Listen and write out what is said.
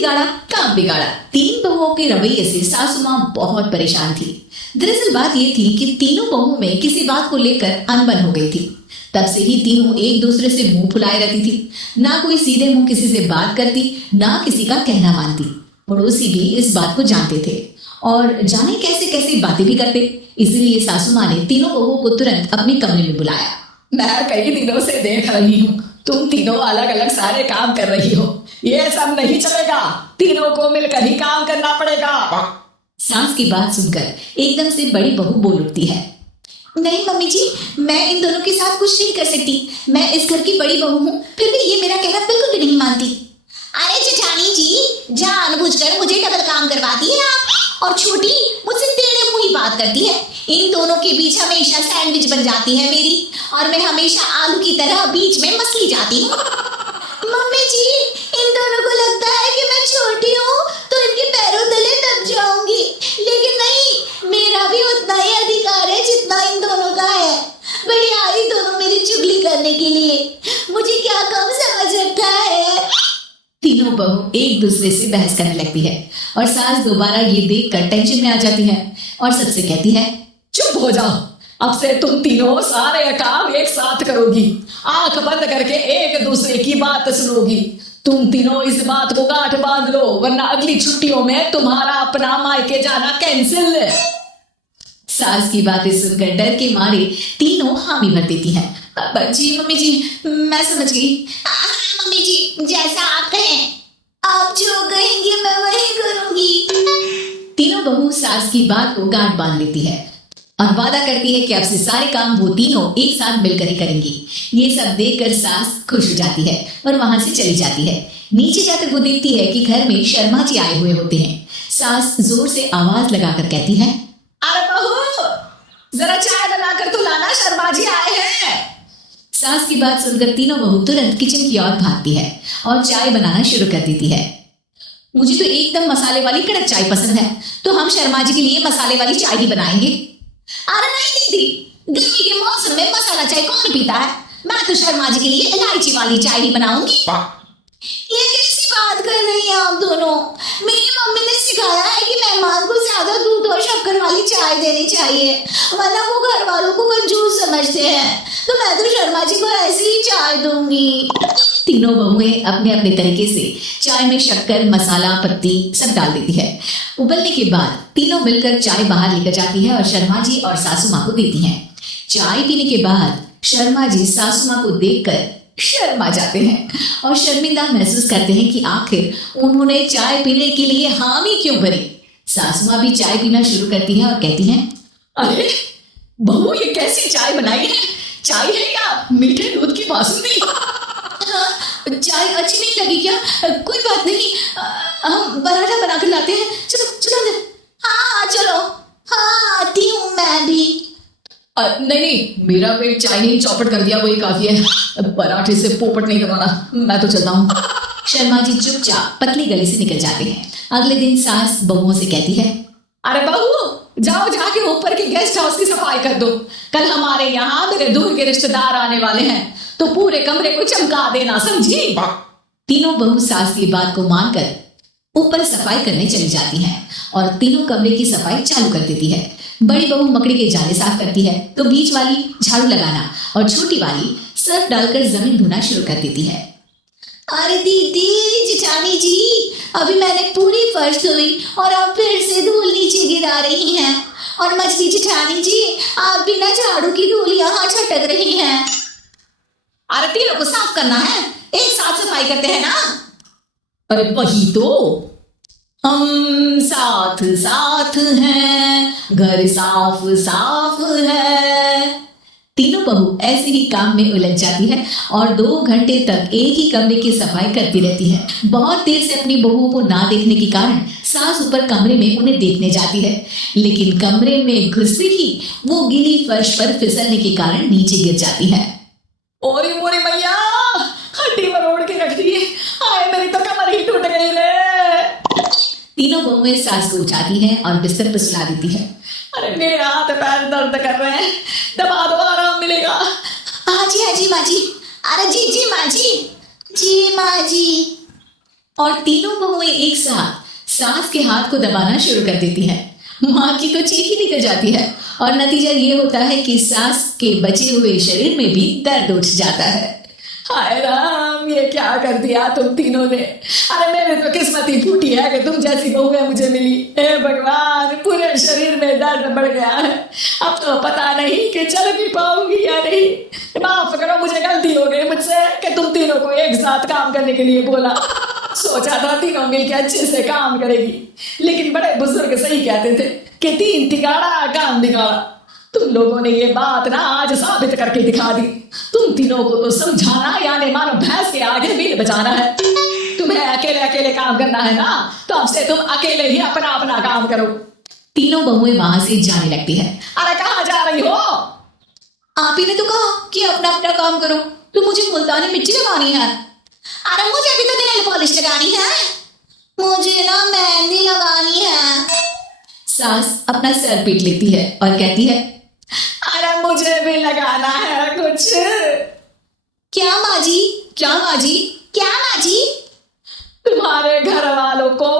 बिगाड़ा काम बिगाड़ा। तीन बहुओं के रवैये से सासू माँ बहुत परेशान थी। दरअसल बात ये थी कि तीनों बहुओं में किसी बात को लेकर अनबन हो गई थी। तब से ही तीनों एक दूसरे से मुंह फुलाए रहती थी। ना कोई सीधे मुंह किसी से बात करती, ना किसी का कहना मानती। पड़ोसी भी इस बात को जानते थे और जाने कैसे कैसे बातें भी करते। इसलिए सासू माँ ने तीनों बहुओं को तुरंत अपने कमरे में बुलाया। मैं कई दिनों से देख रही हूँ, तुम तीनों अलग अलग सारे काम कर रही हो। ये सब नहीं चलेगा, तीनों को मिलकर ही काम करना पड़ेगा। सास की बात सुनकर एकदम से बड़ी बहू बोल उठती है। नहीं मम्मी जी, मैं इन दोनों के साथ कुछ नहीं कर सकती। मैं इस घर की बड़ी बहू हूँ, फिर भी ये मेरा कहना बिल्कुल भी नहीं मानती। अरे जेठानी जी, जानबूझकर मुझे डबल काम करवाती है आप। और छोटी मुझसे टेढ़े मुंह ही बात करती है। इन दोनों के बीच हमेशा सैंडविच बन जाती है मेरी, और मैं हमेशा आलू की तरह बीच में मसली जाती हूँ। मम्मी जी, इन दोनों को लगता है कि मैं छोटी हूँ तो इनके पैरों तले दब जाऊंगी, लेकिन नहीं, मेरा भी उतना ही अधिकार है जितना इन दोनों का है। बड़ी आई दोनों मेरी चुगली करने के लिए, मुझे क्या कम समझ रखा है। तीनों बहू एक दूसरे से बहस करने लगती है और सास दोबारा ये देखकर टेंशन में आ जाती है और सबसे कहती है, चुप हो जाओ, अब से तुम तीनों सारे काम एक साथ करोगी, आंख बंद करके एक दूसरे की बात सुनोगी। तुम तीनों इस बात को गांठ बांध लो, वरना अगली छुट्टियों में तुम्हारा अपना मायके जाना कैंसिल। सास की बातें सुनकर डर के मारे तीनों हामी भर देती हैं। जी मम्मी जी, मैं समझ गई। मम्मी जी, जैसा आप कहें, आप जो कहेंगे मैं वही करूंगी। तीनों बहू सास की बात को गांठ बांध लेती है और वादा करती है कि अब से सारे काम वो तीनों एक साथ मिलकर ही करेंगी। ये सब देखकर सास खुश हो जाती है और वहां से चली जाती है। नीचे जाकर वो देखती है कि घर में शर्मा जी आए हुए होते हैं। सास जोर से आवाज लगाकर कहती है, अरे बहू, जरा चाय बनाकर तो लाना, शर्मा जी आए हैं। सास की बात सुनकर तीनों बहू तुरंत किचन की ओर भागती है और चाय बनाना शुरू कर देती है। मुझे तो एकदम मसाले वाली कड़क चाय पसंद है, तो हम शर्मा जी के लिए मसाले वाली चाय ही बनाएंगे। अरे नहीं दीदी, गर्मी के मौसम में मसाला चाय कौन पीता है? मैं तो शर्मा जी के लिए इलायची वाली चाय ही बनाऊंगी। ये कैसी बात कर रही हैं आप दोनों? मेरी मम्मी ने सिखाया है कि मेहमान को ज्यादा दूध और शक्कर वाली चाय देनी चाहिए, वरना वो घर वालों को कंजूस समझते हैं। तो मैं तो शर्मा जी को ऐसी ही चाय दूंगी। तीनों बहुएं अपने अपने तरीके से चाय में शक्कर, मसाला, पत्ती सब डाल देती है। उबलने के बाद तीनों मिलकर चाय बाहर लेकर जाती है और शर्मा जी और सासू माँ को देती हैं। चाय पीने के बाद शर्मा जी सासू माँ को देखकर शर्मा जाते हैं और शर्मिंदा महसूस करते हैं कि आखिर उन्होंने चाय पीने के लिए हामी क्यों भरी। सासू माँ भी चाय पीना शुरू करती है और कहती हैं, अरे बहू, ये कैसी चाय बनाई है? चाय है या मीठे दूध की बासुंदी? चाय अच्छी नहीं लगी क्या? कोई बात नहीं, हम पराठा बनाकर लाते हैं। चलो चलो अंदर। हाँ चलो, हाँ आती हूँ मैं भी। नहीं, मेरा पेट चाय ने चौपट कर दिया, वही काफी है। पराठे से पोपट नहीं करवाना, मैं तो चलता हूँ। शर्मा जी चुपचाप पतली गली से निकल जाते हैं। अगले दिन सास बहुओं से कहती है, अरे बहू, जाओ जाके ऊपर के गेस्ट हाउस की सफाई कर दो। कल हमारे यहाँ मेरे दूर के रिश्तेदार आने वाले हैं, तो पूरे कमरे को चमका देना, समझी? तीनों बहू सास की बात को मानकर ऊपर सफाई करने चली जाती हैं और तीनों कमरे की सफाई चालू कर देती है। बड़ी बहू मकड़ी के जाले साफ करती है, तो बीच वाली झाड़ू लगाना और छोटी वाली सर्फ डालकर जमीन धोना शुरू कर देती है। अरे दीदी, जेठानी जी, अभी मैंने पूरी फर्श धोई और अब फिर से धूल नीचे गिरा रही हैं। और मछली जेठानी जी, आप बिना झाड़ू की धूल यहाँ छटक रही हैं। अरे तीनों को साफ करना है, एक साथ सफाई करते हैं ना। अरे वही तो, हम साथ साथ हैं, घर साफ साफ है। तीनों बहू ऐसे ही काम में उलझ जाती है और 2 घंटे तक एक ही कमरे की सफाई करती रहती है। बहुत देर से अपनी बहुओं को ना देखने के कारण सास ऊपर कमरे में उन्हें देखने जाती है, लेकिन कमरे में घुसते ही वो गीली फर्श पर फिसलने के कारण नीचे गिर जाती है। ओरी मोरी मैया, हड्डी मरोड़ के रख दी, हाय मेरी तो कमर ही टूट गई रे। तीनों बहुएं सास को उठाती हैं और बिस्तर पर सुला देती है। अरे मेरे हाथ पैर दर्द कर रहे हैं, दबा दो, आराम मिलेगा। हाँ जी माँ जी। अरे जी माँ जी, जी माँ जी। और तीनों बहुएं एक साथ सास के हाथ को दबाना शुरू कर देती हैं। माँ की तो चीख ही निकल जाती है और नतीजा ये होता है कि सास के बचे हुए शरीर में भी दर्द उठ जाता है। हाय राम, ये क्या कर दिया तुम तीनों ने। अरे मेरी तो किस्मत ही फूटी है कि तुम जैसी बहुएं मुझे मिली। हे भगवान, पूरे शरीर में दर्द बढ़ गया है। अब तो पता नहीं कि चल भी पाऊंगी या नहीं। माफ करो, मुझे गलती हो गई मुझसे कि तुम तीनों को एक साथ काम करने के लिए बोला। सोचा था तीनों मिलकर अच्छे से काम करेगी, लेकिन बड़े बुजुर्ग सही कहते थे कि 3 तिगाड़ा काम बिगाड़ा। तुम लोगों ने ये बात ना आज साबित करके दिखा दी। तुम तीनों को तो समझाना यानी मानो भैंस के आगे बिल बचाना है। तुम्हें अकेले अकेले काम करना है ना, तो अब से तुम अकेले ही अपना अपना काम करो। तीनों बहुएं वहां से जाने लगती है। अरे कहाँ जा रही हो? आप ही ने तो कहा कि अपना अपना काम करो, तो मुझे मुल्तानी मिट्टी लगानी है। अरे मुझे भी तो नेल पॉलिश लगानी है। मुझे ना मेहंदी लगानी है। सास अपना सर पीट लेती है और कहती है, अरे मुझे भी लगाना है कुछ। क्या माँ जी? क्या माँ जी? क्या माँ जी? तुम्हारे घर वालों को